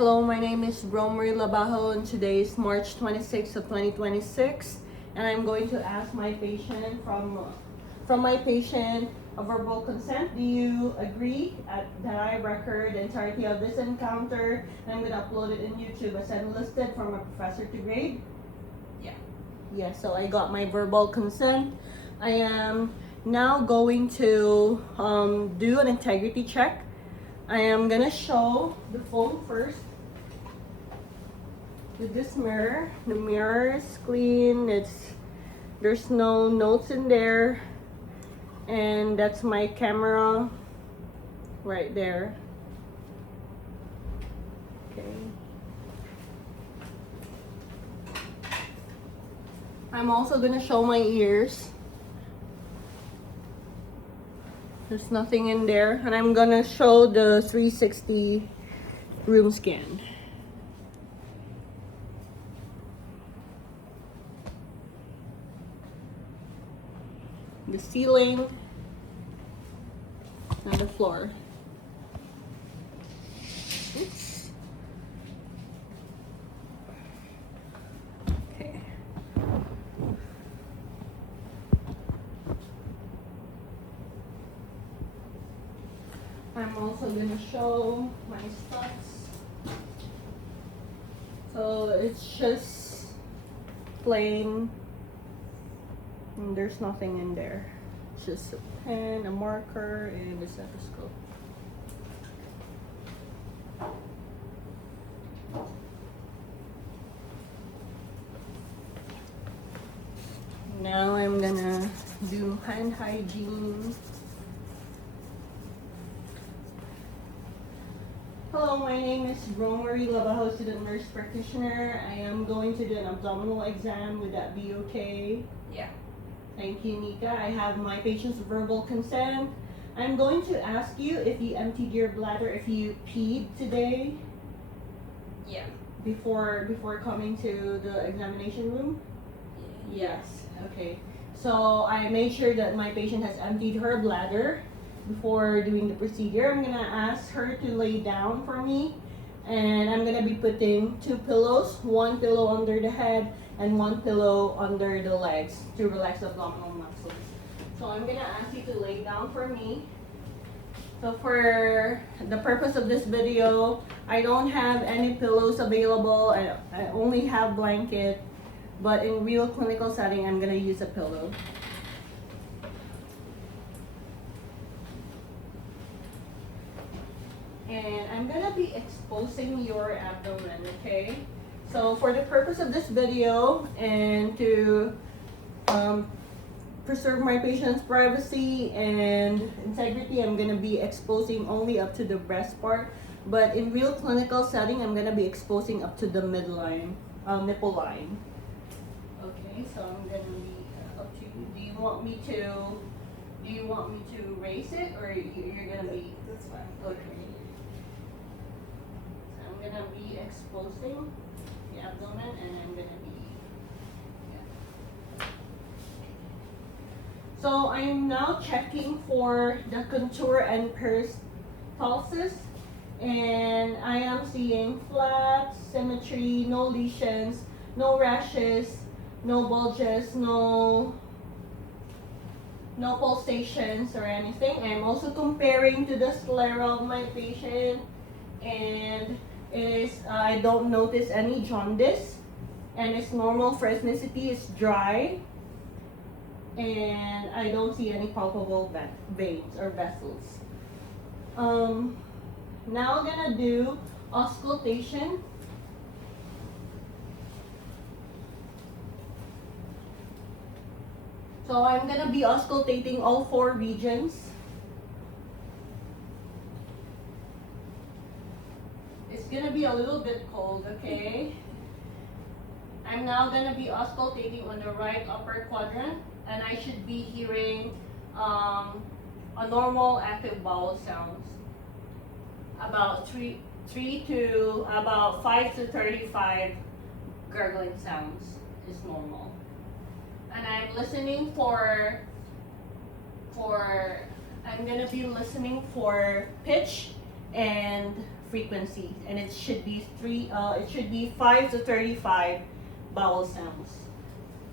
Hello, my name is Romery Labajo, and today is March 26th of 2026, and I'm going to ask my patient from my patient a verbal consent. Do you agree that I record the entirety of this encounter, and I'm going to upload it in YouTube as enlisted from a professor to grade? Yeah. Yeah, so I got my verbal consent. I am now going to do an integrity check. I am gonna show the phone first with this mirror. The mirror is clean. There's no notes in there, and that's my camera right there. Okay. I'm also gonna show my ears. There's nothing in there, and I'm gonna show the 360 room scan. The ceiling and the floor. Oops. Okay. I'm also gonna show my studs. So it's just plain, and there's nothing in there. It's just a pen, a marker, and a stethoscope. Now I'm gonna do hand hygiene. Hello, my name is Romery Labajo, student nurse practitioner. I am going to do an abdominal exam. Would that be okay? Yeah. Thank you, Nika. I have my patient's verbal consent. I'm going to ask you if you emptied your bladder, if you peed today Yeah. before coming to the examination room? Yes. Okay. So I made sure that my patient has emptied her bladder before doing the procedure. I'm gonna ask her to lay down for me, and I'm gonna be putting 2 pillows, 1 pillow under the head and 1 pillow under the legs to relax the abdominal muscles. So I'm gonna ask you to lay down for me. So for the purpose of this video, I don't have any pillows available. I only have blanket, but in real clinical setting, I'm gonna use a pillow. And I'm gonna be exposing your abdomen, okay? So for the purpose of this video and to preserve my patient's privacy and integrity, I'm gonna be exposing only up to the breast part. But in real clinical setting, I'm gonna be exposing up to the midline, nipple line. Okay, so I'm gonna be up to you. Do you want me to raise it, or you're gonna be? That's fine. Okay. I'm gonna be exposing the abdomen, and I'm gonna be, yeah. So I'm now checking for the contour and peristalsis, and I am seeing flat, symmetry, no lesions, no rashes, no bulges, no pulsations or anything. I'm also comparing to the sclera of my patient, and I don't notice any jaundice, and its normal fresnicity is dry, and I don't see any palpable veins or vessels. Now I'm gonna do auscultation. So I'm gonna be auscultating all 4 regions. It's gonna be a little bit cold, okay? I'm now gonna be auscultating on the right upper quadrant, and I should be hearing a normal active bowel sounds. About 5 to 35 gurgling sounds is normal. And I'm listening I'm gonna be listening for pitch and frequency, and it should be 5 to 35 vowel sounds.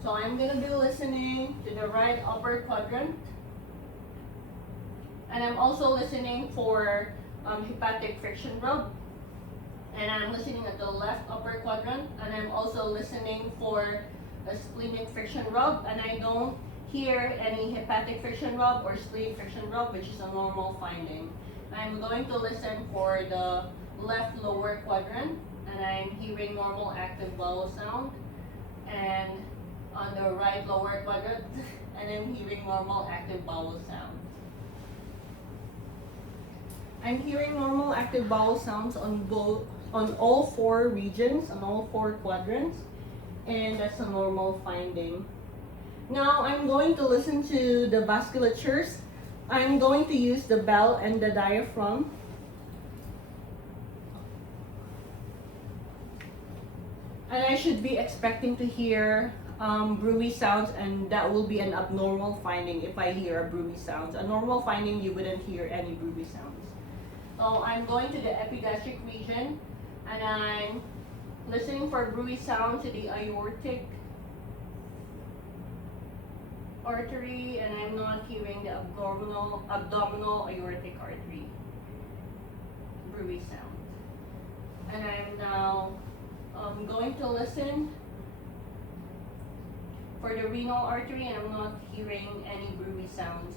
So I'm gonna be listening to the right upper quadrant, and I'm also listening for hepatic friction rub, and I'm listening at the left upper quadrant, and I'm also listening for a splenic friction rub, and I don't hear any hepatic friction rub or splenic friction rub, which is a normal finding. I'm going to listen for the left lower quadrant, and I'm hearing normal active vowel sound, and on the right lower quadrant, and I'm hearing normal active vowel sound. I'm hearing normal active vowel sounds on all 4 regions, on all 4 quadrants, and that's a normal finding. Now I'm going to listen to the vasculatures. I'm going to use the bell and the diaphragm. And I should be expecting to hear brewy sounds, and that will be an abnormal finding if I hear a brewy sound. A normal finding, you wouldn't hear any brewy sounds. So I'm going to the epigastric region, and I'm listening for brewy sound to the aortic artery, and I'm not hearing the abdominal aortic artery brewy sound. And I'm now going to listen for the renal artery, and I'm not hearing any brewy sound.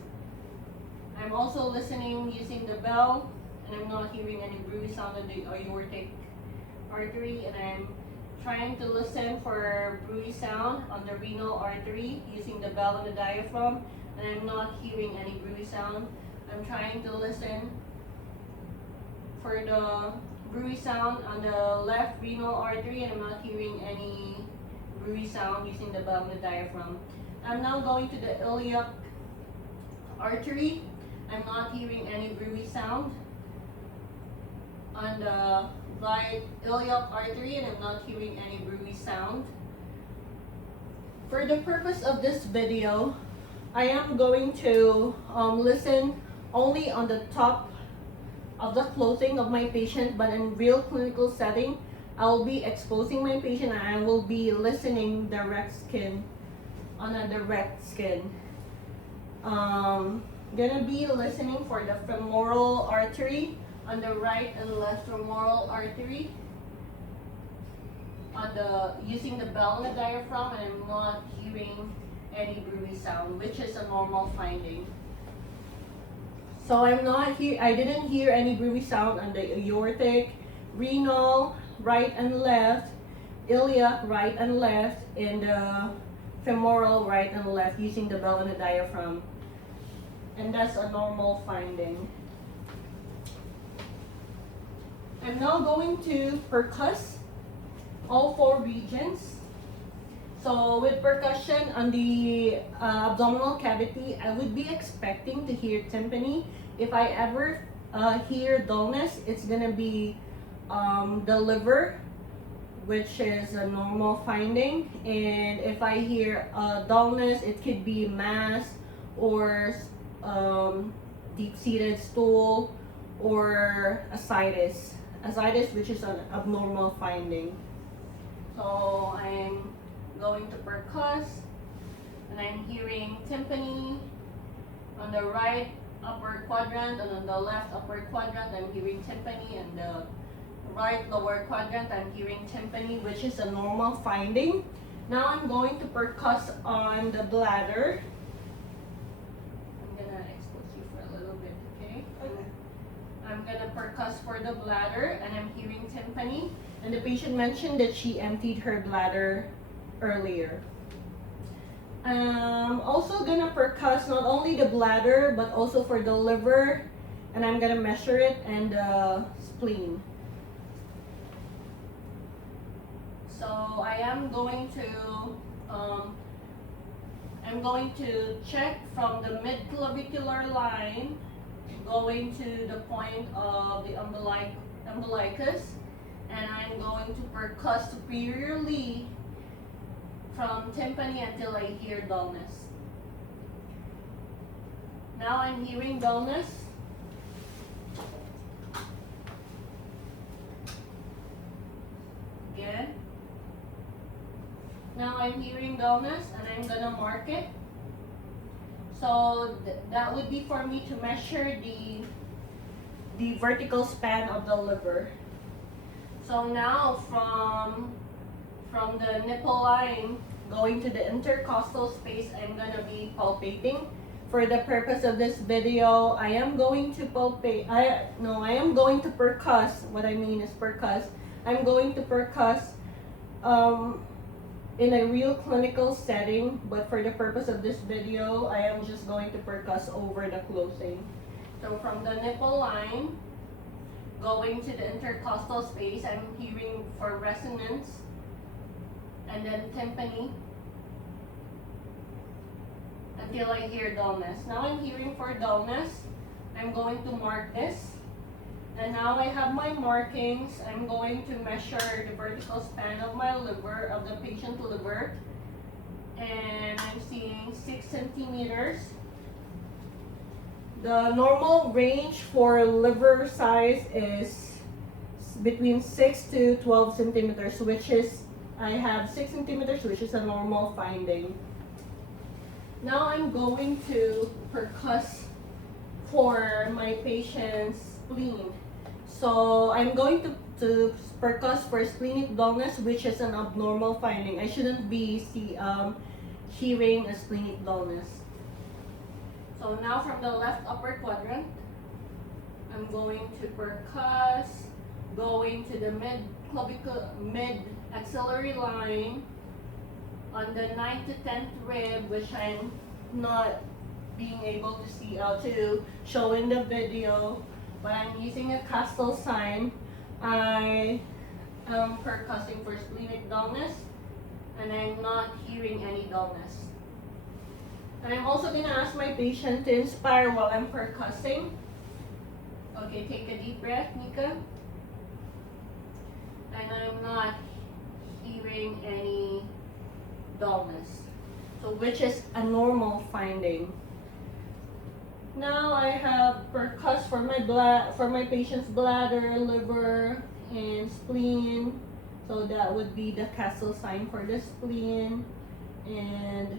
I'm also listening using the bell, and I'm not hearing any brewy sound on the aortic artery, and I'm trying to listen for brewy sound on the renal artery using the bell and the diaphragm, and I'm not hearing any brewy sound. I'm trying to listen for the brewy sound on the left renal artery, and I'm not hearing any brewy sound using the bell and the diaphragm. I'm now going to the iliac artery. I'm not hearing any brewy sound on the right iliac artery, and I'm not hearing any brewy sound. For the purpose of this video, I am going to listen only on the top of the clothing of my patient, but in real clinical setting, I will be exposing my patient, and I will be listening direct skin on a direct skin. Gonna be listening for the femoral artery on the right and left femoral artery on using the bell and the diaphragm, and I'm not hearing any brewy sound, which is a normal finding. So I didn't hear any brewy sound on the aortic, renal, right and left, iliac, right and left, and the femoral, right and left, using the bell and the diaphragm. And that's a normal finding. I'm now going to percuss all 4 regions. So with percussion on the abdominal cavity, I would be expecting to hear tympani. If I ever hear dullness, it's gonna be the liver, which is a normal finding. And if I hear dullness, it could be mass or deep-seated stool or ascites, which is an abnormal finding. So I'm going to percuss, and I'm hearing tympani on the right upper quadrant, and on the left upper quadrant I'm hearing tympani, and the right lower quadrant I'm hearing tympani, which is a normal finding. Now I'm going to percuss on the bladder. I'm gonna expose you for a little bit, okay? I'm gonna percuss for the bladder, and I'm hearing tympani, and the patient mentioned that she emptied her bladder earlier. I'm also gonna percuss not only the bladder but also for the liver, and I'm gonna measure it, and the spleen. So I am going to check from the mid-clavicular line going to the point of the umbilicus, and I'm going to percuss superiorly from tympani until I hear dullness. Now I'm hearing dullness. now I'm hearing dullness and I'm gonna mark it. So that would be for me to measure the vertical span of the liver. So now from the nipple line going to the intercostal space, I'm gonna be palpating. For the purpose of this video, I am going to palpate. I am going to percuss. What I mean is percuss. I'm going to percuss in a real clinical setting, but for the purpose of this video, I am just going to percuss over the closing. So from the nipple line going to the intercostal space, I'm hearing for resonance, and then tympani, until I hear dullness. Now I'm hearing for dullness. I'm going to mark this. And now I have my markings. I'm going to measure the vertical span of my liver, of the patient liver. And I'm seeing 6 centimeters. The normal range for liver size is between 6 to 12 centimeters, which is, I have 6 centimeters, which is a normal finding. Now I'm going to percuss for my patient's spleen. So I'm going to percuss for splenic dullness, which is an abnormal finding. I shouldn't be hearing a splenic dullness. So now from the left upper quadrant, I'm going to percuss, going to the mid-axillary line on the 9th to 10th rib, which I'm not being able to see out to show in the video, but I'm using a Castle sign. I am percussing for splenic dullness, and I'm not hearing any dullness. And I'm also going to ask my patient to inspire while I'm percussing. Okay, take a deep breath, Nika. And I'm not hearing any dullness, so which is a normal finding. Now I have percussed for my patient's bladder, liver, and spleen. So that would be the Castle sign for the spleen. And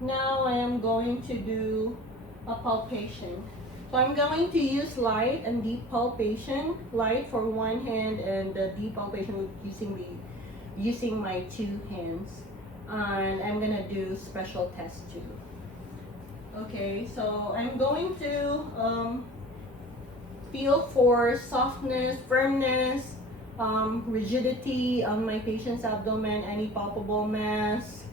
now I am going to do a palpation. So I'm going to use light and deep palpation. Light for one hand and the deep palpation with using my 2 hands. And I'm gonna do special test too. Okay, so I'm going to feel for softness, firmness, rigidity on my patient's abdomen, any palpable mass.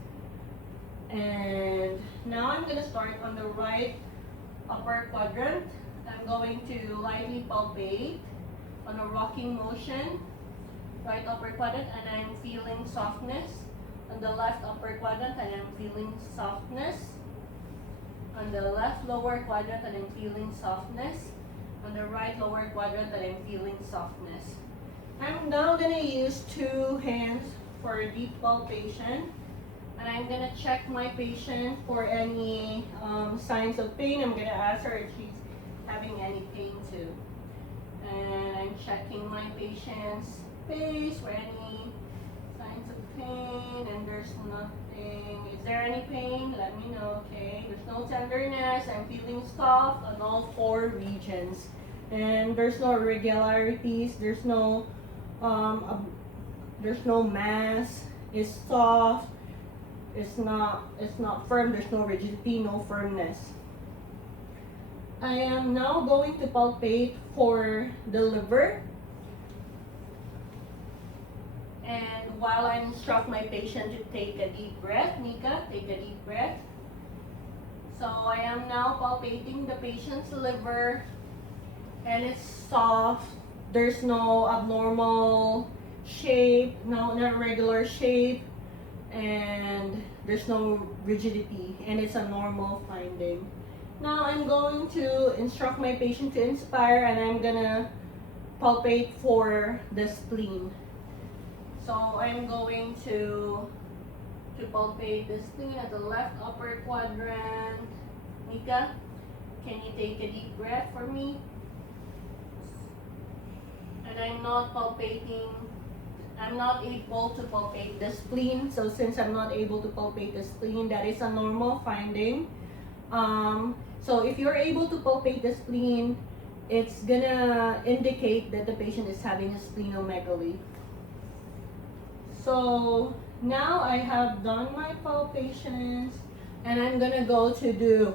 And now I'm gonna start on the right upper quadrant. I'm going to lightly palpate on a rocking motion, right upper quadrant, and I'm feeling softness. On the left upper quadrant, and I'm feeling softness. On the left lower quadrant, and I'm feeling softness. On the right lower quadrant, and I'm feeling softness. I'm now gonna use 2 hands for deep palpation. And I'm gonna check my patient for any signs of pain. I'm gonna ask her if she's having any pain too. And I'm checking my patient's face for any signs of pain, and there's nothing. Is there any pain? Let me know, okay? There's no tenderness. I'm feeling soft on all 4 regions. And there's no irregularities. There's no mass. It's soft. It's not firm. There's no rigidity, no firmness. I am now going to palpate for the liver. And while I instruct my patient to take a deep breath, Nika, take a deep breath. So I am now palpating the patient's liver, and it's soft. There's no abnormal shape, no irregular shape, and there's no rigidity, and it's a normal finding. Now I'm going to instruct my patient to inspire, and I'm gonna palpate for the spleen. So I'm going to palpate the spleen at the left upper quadrant. Nika, can you take a deep breath for me? And I'm not palpating I'm not able to palpate the spleen. So since I'm not able to palpate the spleen, that is a normal finding. So if you're able to palpate the spleen, it's gonna indicate that the patient is having a splenomegaly. So now I have done my palpations, and I'm gonna go to do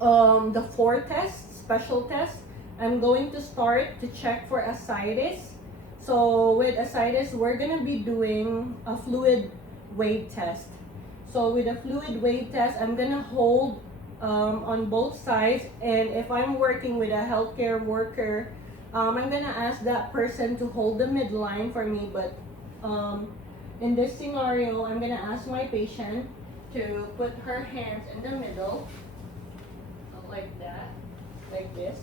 the 4 tests, special tests. I'm going to start to check for ascites. So with ascites, we're gonna be doing a fluid wave test. So with a fluid wave test, I'm gonna hold on both sides, and if I'm working with a healthcare worker, I'm gonna ask that person to hold the midline for me, but in this scenario, I'm gonna ask my patient to put her hands in the middle, like that, like this.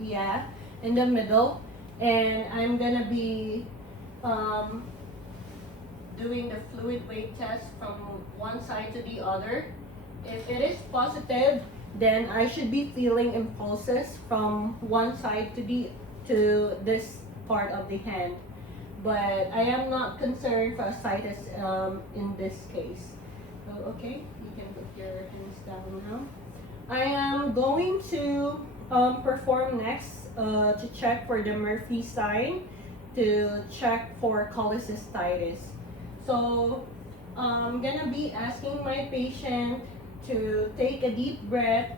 Yeah, in the middle, and I'm gonna be doing the fluid weight test from one side to the other. If it is positive, then I should be feeling impulses from one side to this part of the hand. But I am not concerned for ascites in this case. So, okay, you can put your hands down now. I am going to perform next to check for the Murphy sign, to check for cholecystitis. So I'm gonna be asking my patient to take a deep breath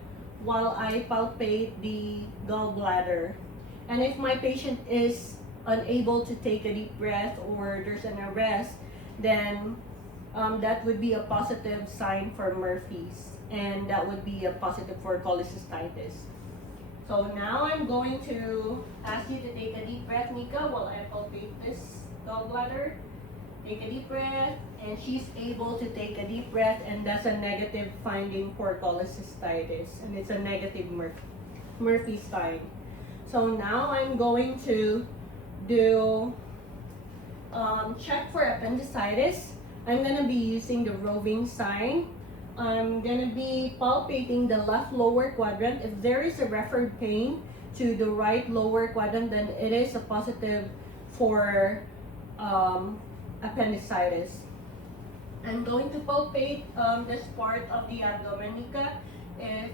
while I palpate the gallbladder. And if my patient is unable to take a deep breath or there's an arrest, then that would be a positive sign for Murphy's, and that would be a positive for cholecystitis. So now I'm going to ask you to take a deep breath, Nika, while I palpate this gallbladder. Take a deep breath, and she's able to take a deep breath, and that's a negative finding for cholecystitis, and it's a negative Murphy sign. So now I'm going to do check for appendicitis. I'm gonna be using the roving sign. I'm gonna be palpating the left lower quadrant. If there is a referred pain to the right lower quadrant, then it is a positive for appendicitis. I'm going to palpate this part of the abdomen, Nika. If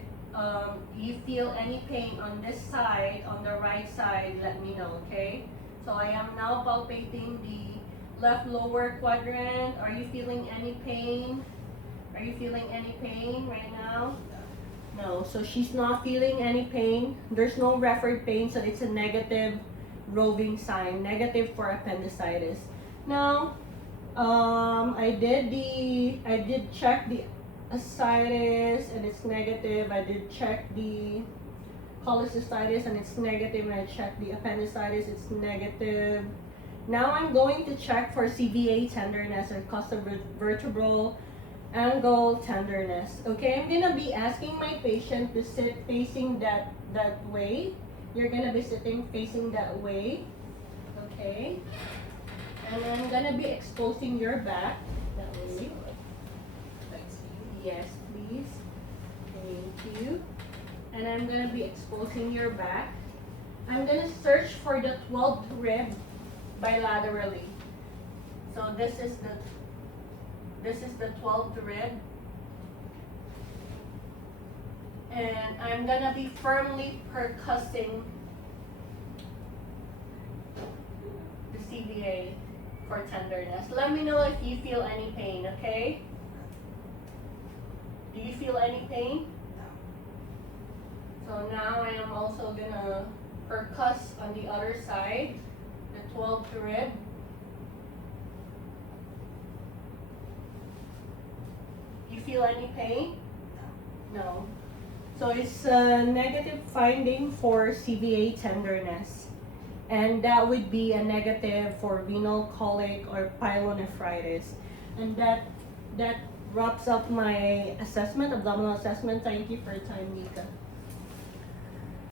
you feel any pain on this side, on the right side, let me know, okay? So I am now palpating the left lower quadrant. Are you feeling any pain? Are you feeling any pain right now? No, so she's not feeling any pain. There's no referred pain, so it's a negative roving sign, negative for appendicitis. Now, I did check the ascites and it's negative. I did check the cholecystitis and it's negative, and I checked the appendicitis, it's negative. Now I'm going to check for CVA tenderness or costovertebral angle tenderness. Okay, I'm gonna be asking my patient to sit facing that way. You're gonna be sitting facing that way. Okay. And I'm gonna be exposing your back that way. Yes, please. Thank you. And I'm gonna be exposing your back. I'm gonna search for the 12th rib bilaterally. So this is the 12th rib. And I'm gonna be firmly percussing the CVA for tenderness. Let me know if you feel any pain, okay? Do you feel any pain? So now I am also gonna percuss on the other side, the 12th rib. You feel any pain? No. So it's a negative finding for CVA tenderness. And that would be a negative for renal colic or pyelonephritis. And that wraps up my assessment, abdominal assessment. Thank you for your time, Nika.